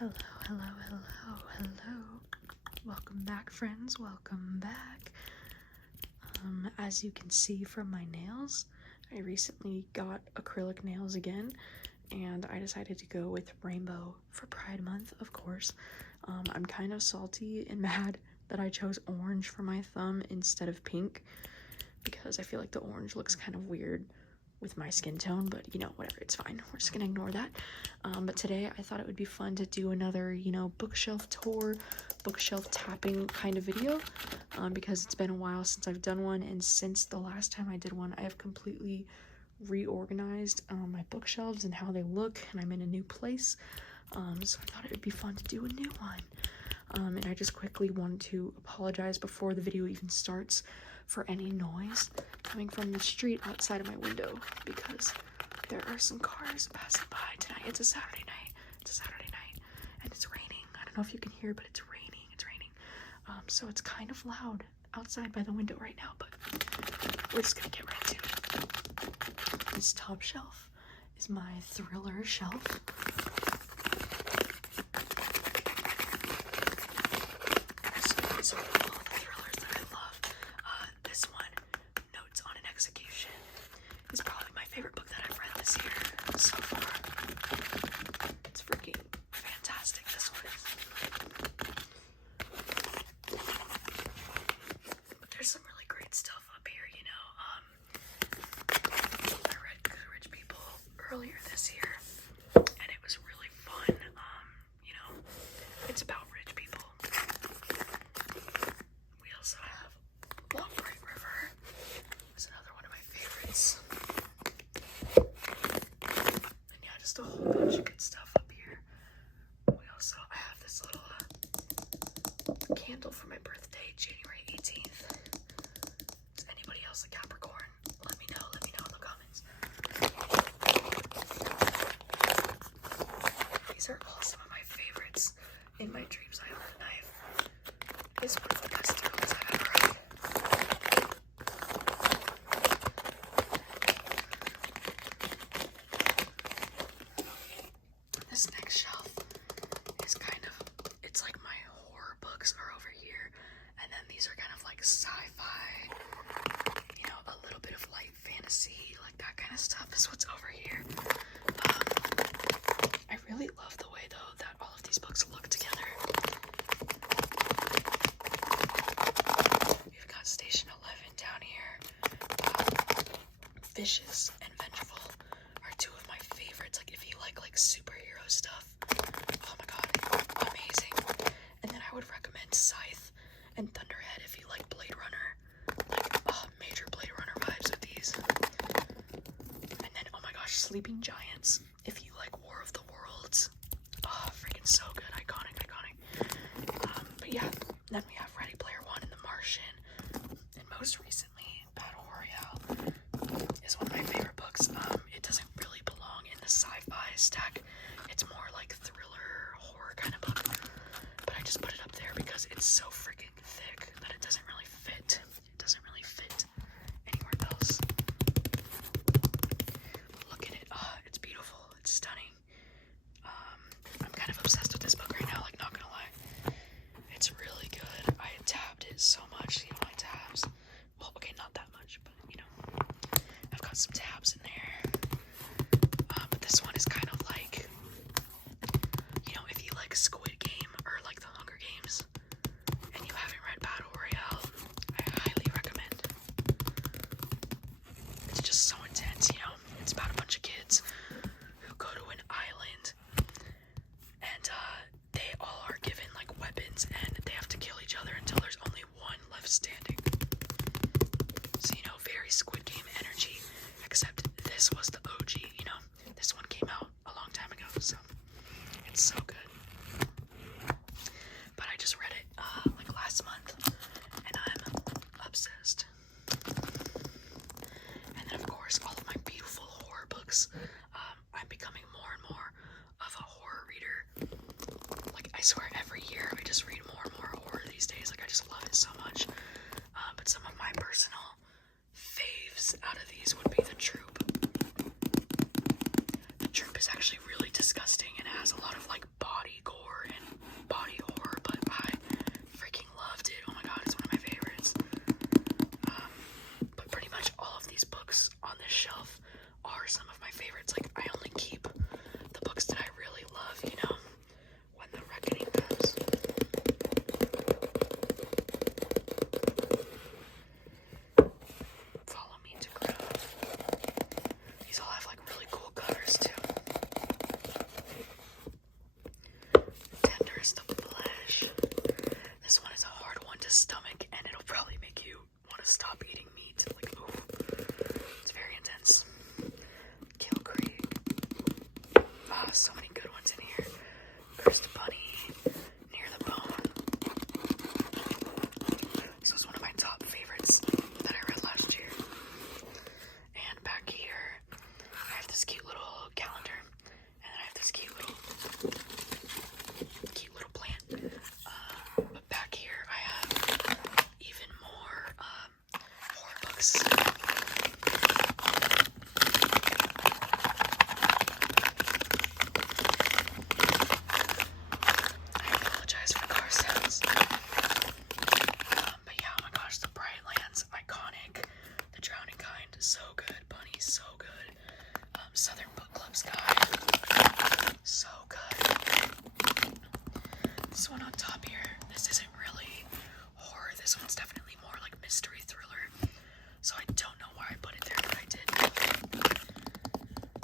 Hello, hello, hello, hello. Welcome back, friends. Welcome back. As you can see from my nails, I recently got acrylic nails again, and I decided to go with rainbow for Pride Month, of course. I'm kind of salty and mad that I chose orange for my thumb instead of pink, because I feel like the orange looks kind of weird with my skin tone, but you know, whatever, it's fine. We're just gonna ignore that. But today I thought it would be fun to do another, bookshelf tour, bookshelf tapping kind of video, because it's been a while since I've done one, and since the last time I did one, I have completely reorganized my bookshelves and how they look, and I'm in a new place. So I thought it would be fun to do a new one. And I just quickly wanted to apologize before the video even starts for any noise coming from the street outside of my window, because there are some cars passing by tonight. It's a Saturday night, and it's raining. I don't know if you can hear, but it's raining. So it's kind of loud outside by the window right now, but we're just gonna get right to it. This top shelf is my thriller shelf. So all the thrillers that I love. This one, Notes on an Execution, is probably my favorite book that I've read this year so far. It's freaking fantastic, this one is. But there's some really great stuff up here, you know. I read Good Rich People earlier this year, and it was really fun. It's about rich people. We also have Long Bright River. It's another one of my favorites. And yeah, just a whole bunch of good stuff up here. I have this little candle for my birthday, January 18th. Is anybody else a Capricorn? Let me know in the comments. These are all some of my favorites. In My Dreams I Own a Knife is one of the best thrillers I've ever read. This next shelf is it's like my horror books are over here, and then these are kind of like sci-fi, a little bit of light fantasy, like that kind of stuff is what's over here. I really love the way though that all of these books look together. We've got Station 11 down here. Vicious and Vengeful are two of my favorites. Like if you like superhero stuff, oh my god, amazing. And then I would recommend Scythe and Thunderhead if you like Blade Runner. Major Blade Runner vibes with these. And then, oh my gosh, Sleeping Giants if you like War of the Worlds. Oh, freaking so good. Iconic. But yeah, then we have Ready Player One and The Martian. And most recently, Battle Royale is one of my favorite books. It doesn't really belong in the sci-fi stack. It's more like thriller, horror kind of book. But I just put it up there because it's so freaking thick that it doesn't really fit. Anywhere else. Look at it. It's beautiful. It's stunning. I'm kind of obsessed with this book right now, not gonna lie. It's really good. I tabbed it so much, my tabs. Well, okay, not that much, but I've got some tabs in there. But this one is kind of like, if you like Squid Game or like The Hunger Games, and you haven't read Battle Royale, I highly recommend. It's just so intense, It's about a bunch of kids who go to an island, and they all are given weapons, and they have to kill each other until there's only one left standing. So very Squid Game energy, except this was the OG. This one came out a long time ago, so it's so good. But I just read it last month, and I'm obsessed. And then of course all of my beautiful horror books. I'm becoming more and more of a horror reader. I swear every year I just read more and more horror these days. I just love it so much. But some of my personal faves out of these would be The Troop. The Troop is actually really disgusting and has a lot of body gore this shelf are some of my favorites. Like, I only keep the books that I really love, you know, when the reckoning comes. Follow Me to Grow. These all have like really cool covers too. Tenderest of Flesh. This one is a hard one to stomach, and it'll probably make you want to stop eating meat. Like, ooh, it's very intense. Kill Creek. So many good ones in here. Cursed Bunny. Near the Bone. This was one of my top favorites that I read last year. And back here, I have this cute little calendar, and then I have this cute little plant. But back here, I have even more horror books. I apologize for car sounds. But yeah, oh my gosh, the Bright Lands, iconic. The Drowning Kind, so good. Bunny, so good. Southern Book Club's Guide, so good. This one on top here, this isn't really horror. This one's definitely more like mystery thriller. So I don't know why I put it there, but I did.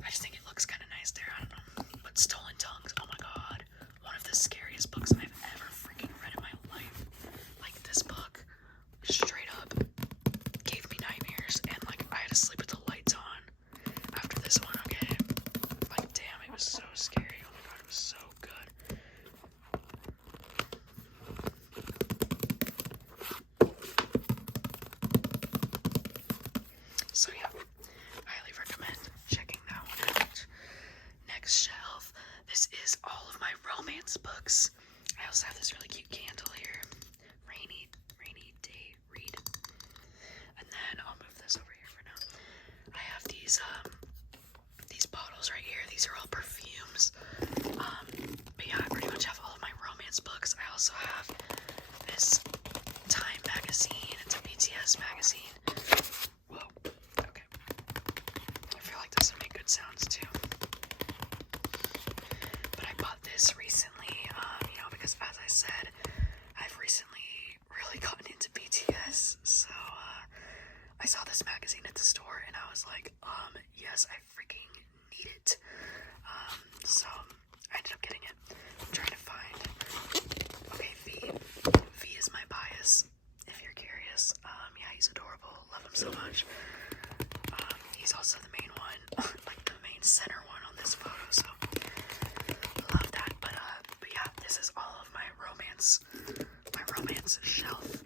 I just think it looks kind of nice there. I don't know. But Stolen Tongues, oh my god, one of the scariest books I've ever freaking read in my life. Like, this book, straight up, gave me nightmares, and like I had to sleep with the lights on after this one. Okay, like, damn, it was so scary. Oh my god, it was so good. So yeah, highly recommend checking that one out. Next shelf, this is all of my romance books. I also have this really cute candle here. Rainy day read. And then I'll move this over here for now. I have these bottles right here. These are all perfumes. But yeah, I pretty much have all of my romance books. I also have this Time magazine. It's a BTS magazine. Whoa. Okay. I feel like this would make good sounds too. But I bought this recently, you know, because as I said, I've recently really gotten into BTS. So I saw this magazine at the store and I was like, yes, I freaking need it. So I ended up getting it. I'm trying to find. Okay, V. V is my bias, if you're curious. Yeah, he's adorable. Love him so much. He's also the main one, like the main center one on this photo, so love that. But yeah, this is all of my romance shelf.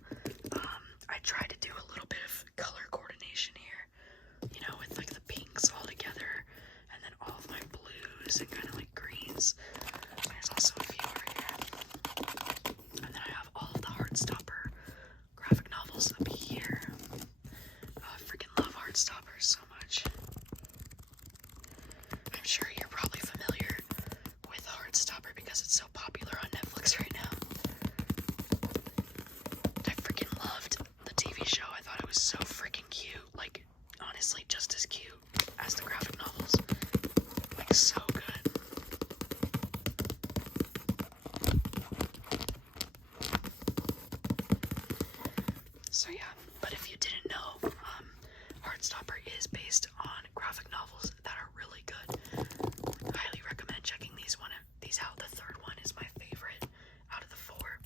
I tried to do a little bit of color coordination here, you know, with like the pinks all together, and then all of my blues and kind of like greens. There's also a few over here. And then I have all of the Heartstopper graphic novels up here. I freaking love Heartstopper so much. I'm sure you're probably familiar with Heartstopper because it's so popular on Netflix right now. I freaking loved the TV show. I thought it was so freaking cute. Like, honestly, just as cute as the graphic novels. Like, so good. So yeah, but if you didn't know, Heartstopper is based on graphic novels that are really good. I highly recommend checking these out. The third one is my favorite out of the four.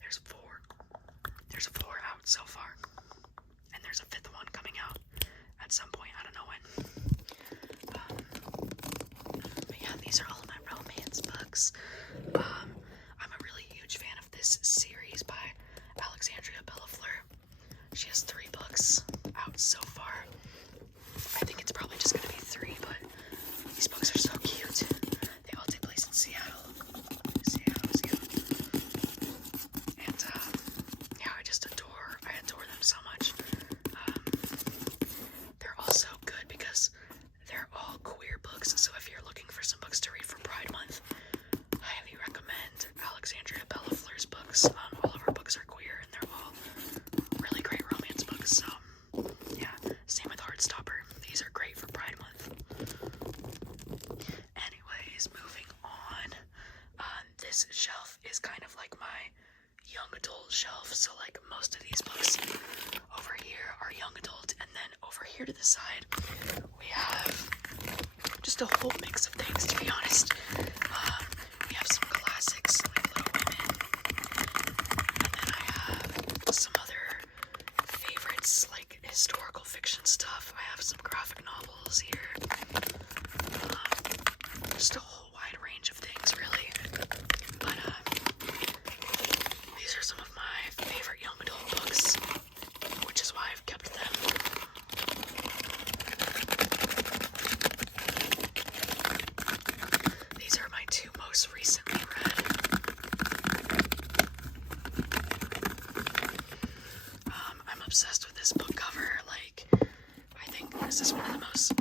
There's four out so far, and there's a fifth one coming out at some point. I don't know when. But yeah, these are all of my romance books. I'm a really huge fan of this series by Alexandria Bellafleur. She has 3 books out so far. I think it's probably just gonna be 3, but these books are so cute. They all take place in Seattle. And yeah, I adore them so much. They're also good because they're all queer books. So if you're looking for some books to read for Pride Month, I highly recommend Alexandria Bellafleur's books. All of her books are queer and they're all really great romance books. So yeah, same with Heartstopper. These are great this shelf is kind of like my young adult shelf. So like most of these books over here are young adult, and then over here to the side we have just a whole mix of things, to be honest. We have some classics like Little Women, and then I have some other favorites like historical fiction stuff. I have some graphic novels here. Just a whole wide range of things, really. But these are some of my favorite young adult books, which is why I've kept them. These are my two most recently read. I'm obsessed with this book cover. Like, I think this is one of the most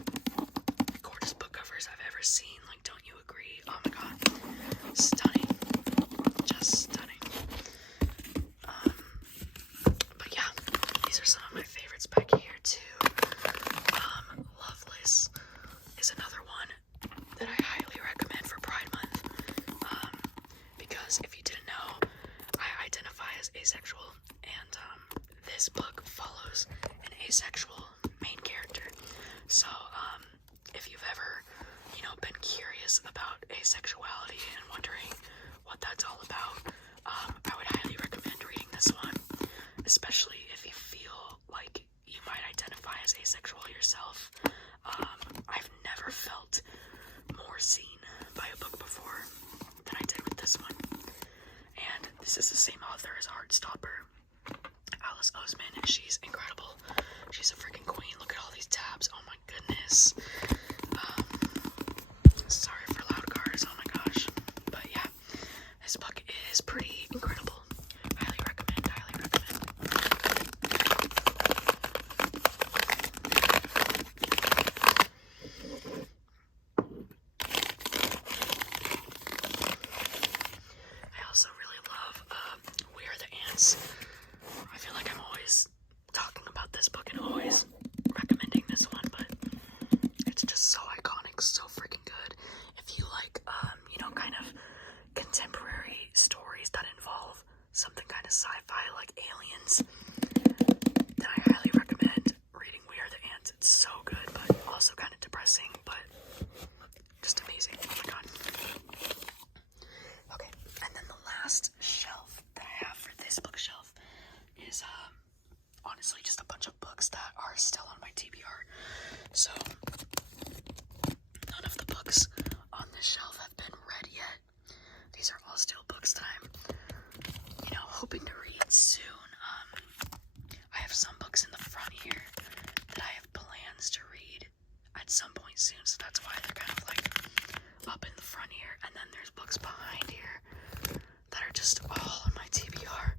gorgeous book covers I've ever seen. Like, don't you agree? Oh my god. Stunning. Just stunning. But yeah, these are some of my favorites back here too. Loveless is another one that I highly recommend for Pride Month. Because if you didn't know, I identify as asexual, and this book follows an asexual main character. So if you've ever, been curious about asexuality and wondering what that's all about, I would highly recommend reading this one, especially if you feel like you might identify as asexual yourself. I've never felt more seen by a book before than I did with this one. And this is the same author as Heartstopper, Alice Oseman. She's incredible. She's a freaking queen. Look at all these tabs. Oh my goodness. Sorry for loud cars. Oh my gosh. But yeah, this book is pretty incredible. Highly recommend. Highly recommend. I also really love We Are the Ants. I feel like I'm always talking about this book and always recommending this one, but it's just so iconic, so freaking good. If you like, kind of contemporary stories that involve something kind of sci-fi like aliens, then I highly recommend reading We Are the Ants. It's so good, but also kind of depressing, but just amazing. Oh my god. Okay, and then the last shelf that I have for this bookshelf is honestly just a bunch of books that are still on my TBR. So none of the books on this shelf have been read yet. These are all still books that I'm, hoping to read soon. I have some books in the front here that I have plans to read at some point soon, so that's why they're kind of like up in the front here. And then there's books behind here that are just all on my TBR.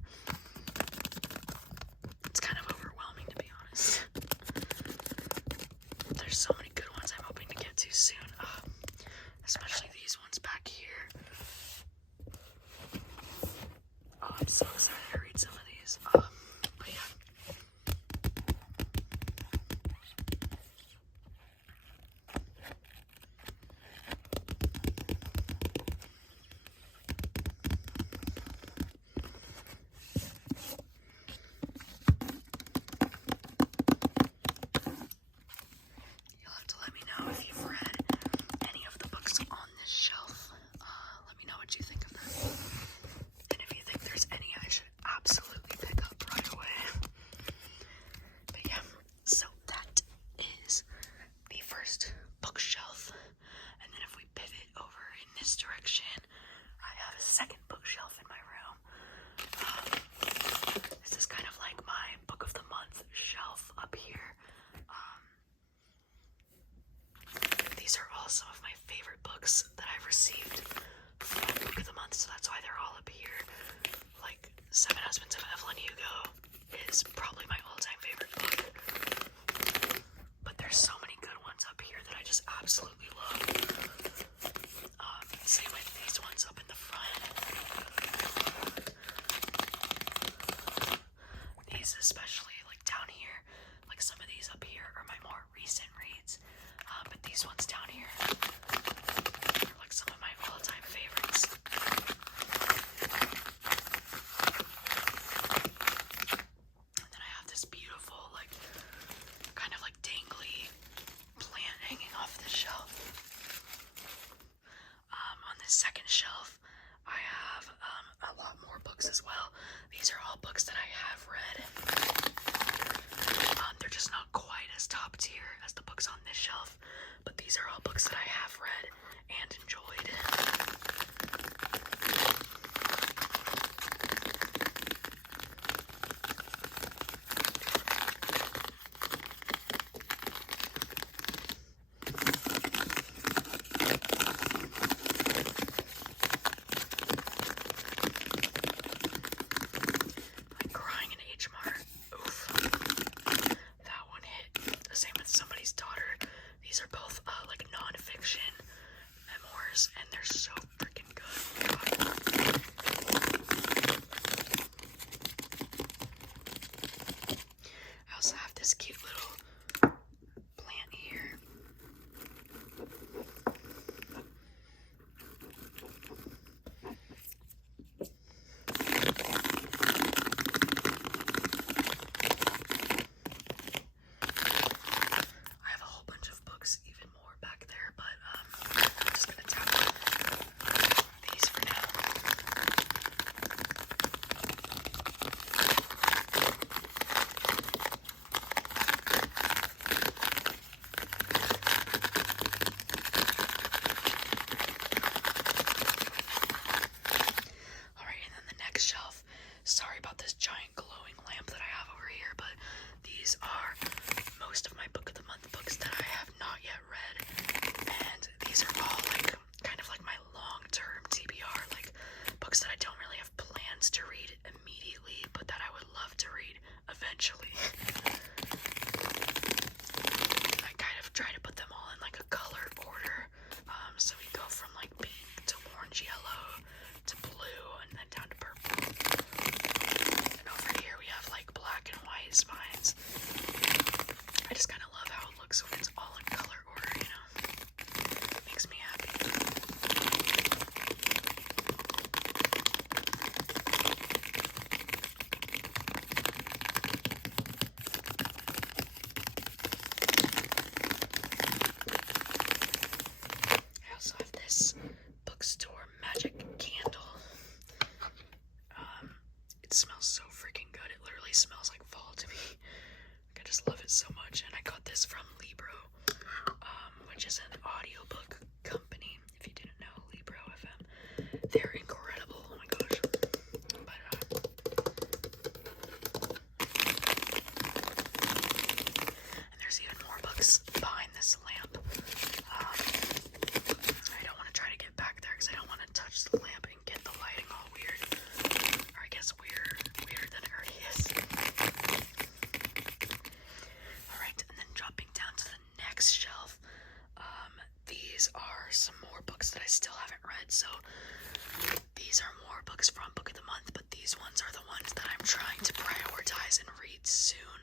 It's kind of overwhelming, to be honest. There's so many good ones I'm hoping to get to soon, especially these ones back here. Oh, I'm so excited to read some of these. But yeah. You'll have to let me know if you've read any of the books on this shelf. Let me know what you think of them. And if you think there's any I should absolutely pick up right away. But yeah, so that is the first bookshelf. And then if we pivot over in this direction, I have a second bookshelf in my room. This is kind of like my book of the month shelf up here. These are all some of my favorite books that I've received from Book of the Month, so that's why they're all up here. Like, Seven Husbands of Evelyn Hugo is probably my all-time favorite book. But there's so many good ones up here that I just absolutely love. Same with these ones up in the front. These especially, like down here, like some of these up here are my more recent reads. But these ones down here are like some of my all-time favorites. second shelf, I have a lot more books as well. These are all books that I have read. They're just not quite as top tier as the books on this shelf, but these are all books that I have read and enjoyed. Like crying in H Mart. Oof. That one hit. The same with Somebody's Daughter. These are both like non-fiction memoirs, and they're so freaking good. I also have this cute little plant here. I have a whole bunch of books, even more back there, but I'm just gonna tap these for now. Alright, and then the next shelf. Sorry about this giant glowing lamp that I have over here, but these are most of my book of the month books that I have not yet read. And these are all like kind of like my long-term TBR, like books that I don't really have plans to read immediately, but that I would love to read eventually. I kind of try to put them all in like a color order. So we go from like pink to orange yellow to blue and then down to purple. And over here we have like black and white spines. I just kind of love how it looks when it's all in color order, you know? It makes me happy. I also have this bookstore magic candle. It smells so freaking good. It literally smells like fall to me. I just love it so much. And I got this from Libro, which is an audiobook company. If you didn't know, Libro FM. They're incredible. Oh my gosh. But and there's even more books behind this lamp. I don't want to try to get back there because I don't want to touch the lamp and get the lighting all weird. Or I guess weirder than it already is. Alright, and then dropping down to the next shelf. These are some more books that I still haven't read. So these are more books from Book of the Month, but these ones are the ones that I'm trying to prioritize and read soon.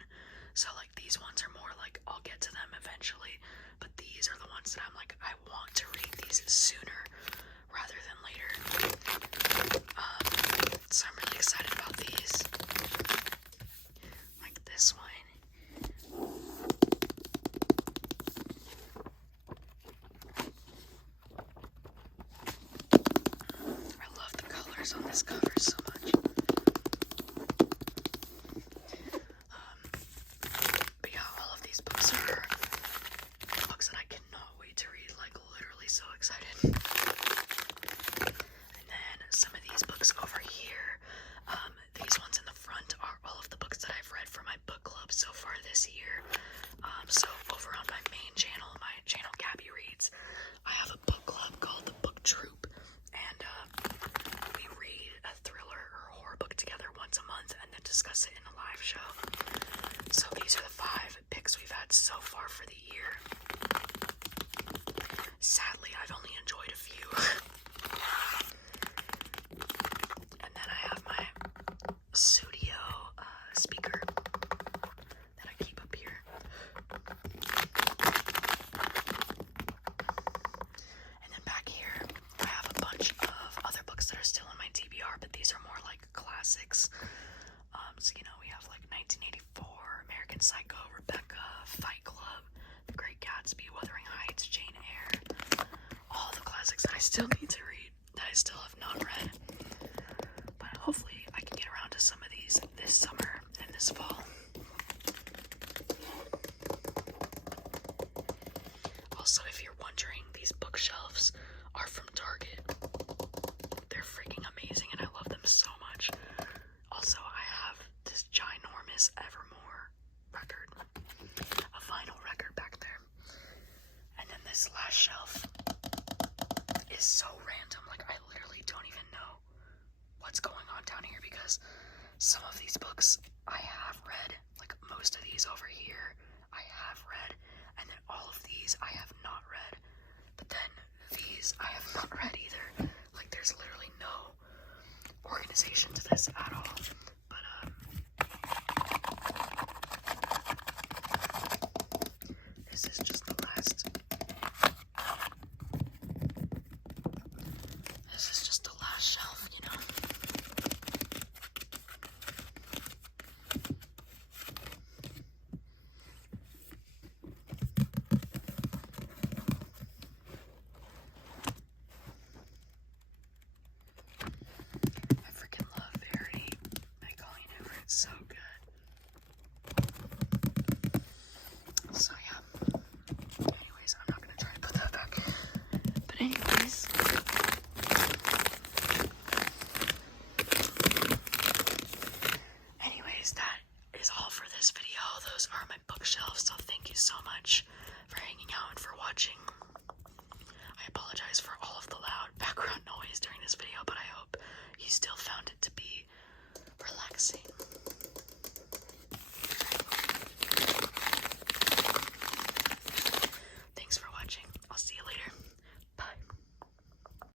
So like these ones are more like I'll get to them eventually, but these are the ones that I'm like I want to read these sooner rather than later. So I'm really excited about these. Like this one. I love the colors on this cover so much. But yeah, all of these books are books that I cannot wait to read, like literally so excited. And then some of these books over here, these ones in the front are all of the books that I've read for my book club so far this year. So over on my main channel, Gabby Reads, I have a book club called the Book Troop, and we read a thriller or horror book together once a month and then discuss it in a live show. So these are the 5 picks we've had so far for the year. Sadly, I've only enjoyed a few. And then I have my studio speaker that I keep up here. And then back here, I have a bunch of other books that are still in my TBR, but these are more like classics. So you know, we have like 1984, American Psycho, Rebecca, Fight Club, The Great Gatsby, Wuthering Heights, Jane Eyre. All the classics that I still need to read, that I because some of these books I have read, like most of these over here, I have read, and then all of these I have not read. But then these I have not read either. Like, there's literally no organization to this at all. But this is just the last. This is just the last shelf, you know. I freaking love Verity. My Colleen Hoover, it's so good. So yeah. Anyways, I'm not gonna try to put that back. But anyways. That is all for this video. Those are my bookshelves, so thank you so much for hanging out and for watching. I apologize for all of the loud background